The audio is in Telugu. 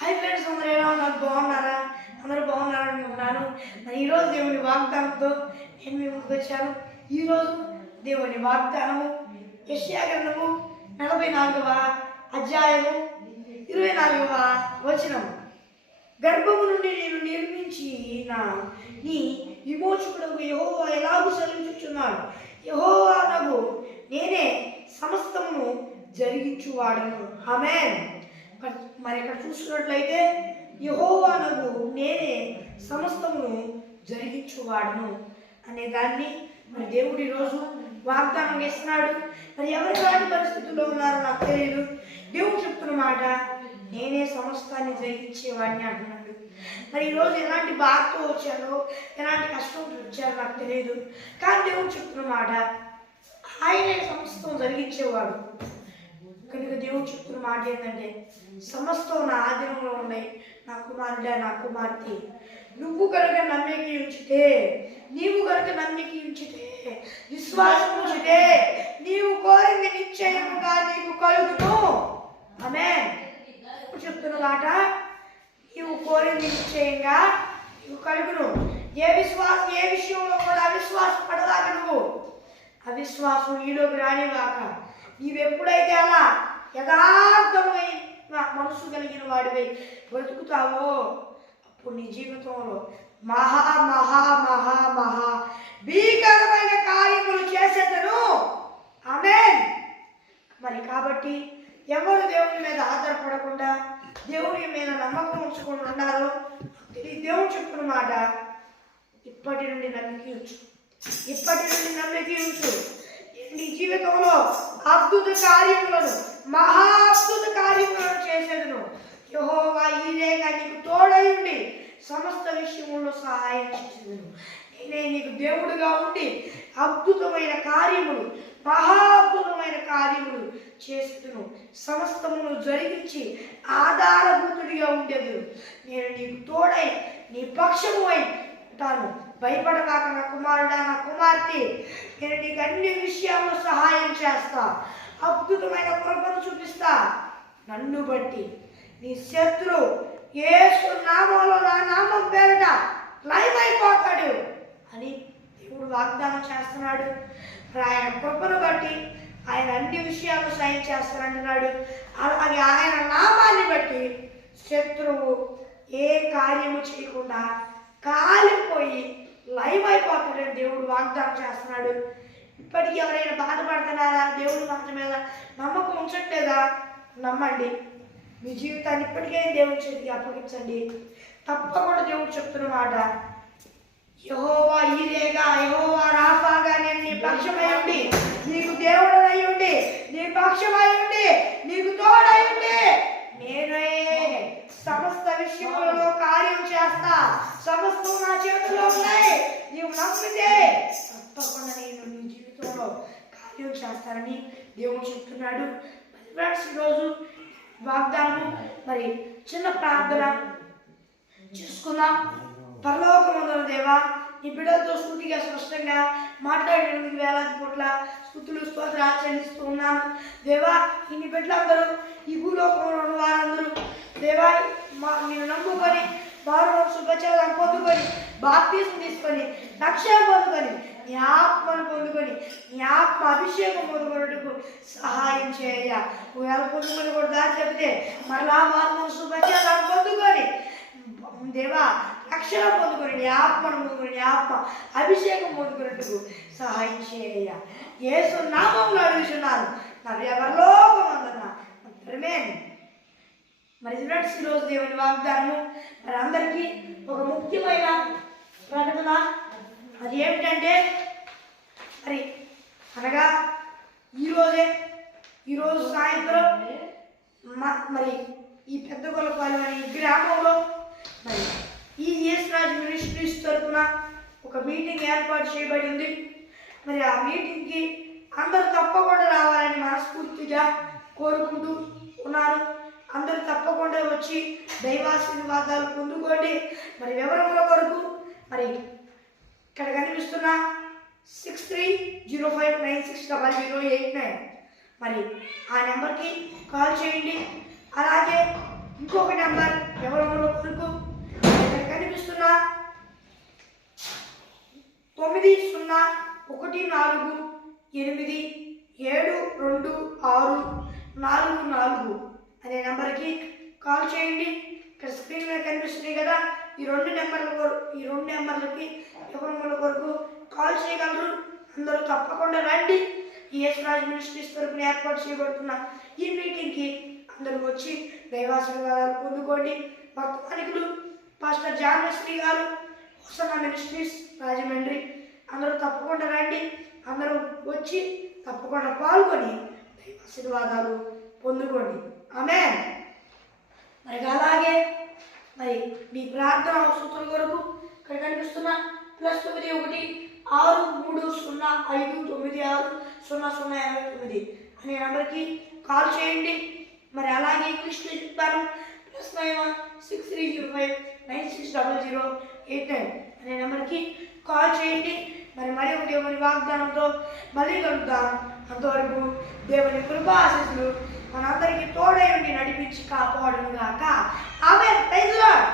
హాయ్ ఫ్రెండ్స్, అందరూ ఎలా ఉన్నారు? బాగున్నారా? అందరూ బాగున్నారనుకుంటున్నాను. మరి ఈరోజు దేవుని వాగ్దానంతో నేను మీ ముందుకు వచ్చాను. ఈరోజు దేవుని వాగ్దానము యెషయా గ్రంథము 44వ అధ్యాయము 24వ వచనం. గర్భము నుండి నేను నిర్మించిన నీ విమోచకుడు యెహోవా ఎలాగూ సెలవిస్తున్నాడు, యెహోవానగు నేనే సమస్తమును జరిగించువాడను. ఆమేన్. మరి ఇక్కడ చూసుకున్నట్లయితే యెహోవానగు నేనే సమస్తమును జరిగించువాడను అనే దాన్ని మరి దేవుడు ఈరోజు వాగ్దానం చేస్తున్నాడు. మరి ఎవరు ఎలాంటి పరిస్థితుల్లో ఉన్నారో నాకు తెలియదు. దేవుడు చెప్తున్న మాట, నేనే సమస్తాన్ని జరిగించేవాడిని అంటున్నాడు. మరి ఈరోజు ఎలాంటి బాధతో వచ్చారో, ఎలాంటి కష్టంతో వచ్చారో నాకు తెలియదు. కానీ దేవుడు చెప్తున్న మాట, ఆయనే సమస్తం జరిగించేవాడు. కనుక దేవుడు చెప్తున్న మాట ఏంటంటే, సమస్తం నా ఆధీనంలో ఉన్నాయి. నా కుమారుడా, నా కుమార్తె, నువ్వు కనుక నమ్మిక ఉంచితే, నీవు కనుక నమ్మిక ఉంచితే, విశ్వాసం ఉంచితే, నీవు కోరింది నిశ్చయముగా నీకు కలుగును. ఆమేన్. ఇప్పుడు చెప్తున్న మాట, నీవు కోరింది నిశ్చయంగా నీకు కలుగును. ఏ విషయంలో కూడా అవిశ్వాసం పడదాక నువ్వు అవిశ్వాసం నీలోకి రానివాక. నీవెప్పుడైతే అలా యథార్థమైన మనసు కలిగిన వాడివై బ్రతుకుతావో, అప్పుడు నీ జీవితంలో మహా మహా మహా మహా భీకరమైన కార్యములు చేసేదను. ఆమేన్. మరి కాబట్టి ఎవరు దేవుని మీద ఆధారపడకుండా దేవుని మీద నమ్మకం ఉంచుకొని ఉన్నారో దేవుడు చెప్పుకున్న మాట, ఇప్పటి నుండి నమ్మిక ఉంచు, ఇప్పటి నుండి నమ్మిక ఉంచు. నీ జీవితంలో అద్భుత కార్యములను, మహా అద్భుత కార్యములను చేసేదను. యెహోవా ఈరేగా నీకు తోడై ఉండి సమస్త విషయముల్లో సహాయం చేసేదను. నేనే నీకు దేవుడుగా ఉండి అద్భుతమైన కార్యములు, మహా అద్భుతమైన కార్యములు చేసేదను. సమస్తమును జరిగించి ఆధారభూతుడిగా ఉండేది. నేను నీకు తోడై నీ పక్షము అయి ఉంటాను. భయపడగాక నా కుమారుడా, నా కుమార్తె, నేను నీకు అన్ని విషయాల్లో సహాయం చేస్తా. అద్భుతమైన కృపను చూపిస్తా. నన్ను బట్టి నీ శత్రువు యేసు నామంలో, నా నామం పేరిట లయమైపోతాడు అని దేవుడు వాగ్దానం చేస్తున్నాడు. ఆయన కృపను బట్టి ఆయన అన్ని విషయాలు సహాయం చేస్తానంటున్నాడు. అలాగే ఆయన నామాన్ని బట్టి శత్రువు ఏ కార్యము చేయకుండా కాలిపోయి లయమైపోతాడని దేవుడు వాగ్దానం చేస్తున్నాడు. ఇప్పటికీ ఎవరైనా బాధపడుతున్నారా? దేవుడి మాట మీద నమ్మకం ఉంచట్లేదా? నమ్మండి. మీ జీవితాన్ని ఇప్పటికే దేవుడి చేతికి అప్పగించండి. తప్పకుండా దేవుడు చెప్తున్న మాట, యెహోవా ఈరేగా, యెహోవా రాఫాగా నేను నీ పక్షమై ఉండి, నీకు దేవుడై ఉండి, నీ పక్షమై ఉండి, నీకు తోడై ఉండి, నేనే సమస్త విషయములలో కార్యం చేస్తా. సమస్తం నా చేతిలో ఉన్నాయి. నీవు నమ్మితే తప్పకుండా నేను నీ జీవితంలో కార్యం చేస్తానని దేవుడు చెప్తున్నాడు. ఫ్రెండ్స్, ఈరోజు వాగ్దానం మరి చిన్న ప్రార్థన చేసుకుందాం. పరలోకమందున్న దేవా, నీ బిడ్డలతో స్తుతిగా స్పష్టంగా మాట్లాడేందుకు వేలాది కోట్ల స్తుతులు స్తోత్రాలు చెల్లిస్తూ ఉన్నాను. దేవా, ఇన్ని బిడ్డలందరూ, ఈ భూలోకంలో ఉన్న వారందరూ దేవా నేను నమ్ముకొని వారు శుభచారాలు పొందుకొని, బాప్తిసం తీసుకొని, రక్షణ పొందుకొని, నీ ఆత్మను పొందుకొని, నీ ఆత్మ అభిషేకం పొందుకున్నట్టుకు సహాయం చేయ. ఒకవేళ పొందుకొని కూడా దారి చెబితే మరలా వారు శుభచారాలు పొందుకొని దేవా రక్షణ పొందుకొని, నీ ఆత్మను పొందుకొని, నీ ఆత్మ అభిషేకం పొందుకున్నట్టుకు సహాయం చేయ. యేసు నామంలో అడుగుతున్నాను నా ఎవరిలోకమందున. ఆమేన్. మరి ఫ్రెండ్స్, ఈరోజు దేవుని వాగ్దానము మరి అందరికీ ఒక ముఖ్యమైన ప్రకటన. అది ఏమిటంటే మరి అనగా ఈరోజు సాయంత్రం మరి ఈ పెద్దగొల్లపాలెం అనే గ్రామంలో మరి ఈ యేసురాజు మినిస్ట్రీస్ తరఫున ఒక మీటింగ్ ఏర్పాటు చేయబడింది. మరి ఆ మీటింగ్కి అందరూ తప్పకుండా రావాలని మనస్ఫూర్తిగా కోరుకుంటూ ఉన్నారు. అందరూ తప్పకుండా వచ్చి దైవాశీర్వాదాలు పొందుకోండి. మరి వివరముల కొరకు మరి ఇక్కడ కనిపిస్తున్న 6305960089 మరి ఆ నెంబర్కి కాల్ చేయండి. అలాగే ఇంకొక నెంబర్ కనిపిస్తున్నా 9014872644 అనే నెంబర్కి కాల్ చేయండి. ఇక్కడ స్క్రీన్ మీద కనిపిస్తుంది కదా, ఈ రెండు నెంబర్లకి ఎవరి కొరకు కాల్ చేయగలరు. అందరూ తప్పకుండా రండి. ఈ యేసురాజు మినిస్ట్రీస్ తరపున ఏర్పాటు చేయబడుతున్న ఈ మీటింగ్కి అందరూ వచ్చి దైవాశీర్వాదాలు పొందుకోండి. వర్తమానికులు పాస్టర్ జాన్ వెస్లీ గారు, హోసన్నా మినిస్ట్రీస్ రాజమండ్రి, అందరూ తప్పకుండా రండి. అందరూ వచ్చి తప్పకుండా పాల్గొని దైవాశీర్వాదాలు పొందుకోండి. ఆమేన్. మరి అలాగే మీ ప్రార్థన అవసరాల కొరకు ఇక్కడ కనిపిస్తున్న +916305960089 అనే నెంబర్కి కాల్ చేయండి. మరి అలాగే ఇంగ్లీష్లో చెప్తాను, +916305960089 అనే నెంబర్కి కాల్ చేయండి. మరి ఒక దేవుని వాగ్దానంతో మళ్ళీ కలుద్దాం. అంతవరకు దేవుని కృపా ఆశీస్సులు మనందరికీ తోడై ఉండి నడిపించి కాపాడును గాక. ఆమేన్. Praise the lord.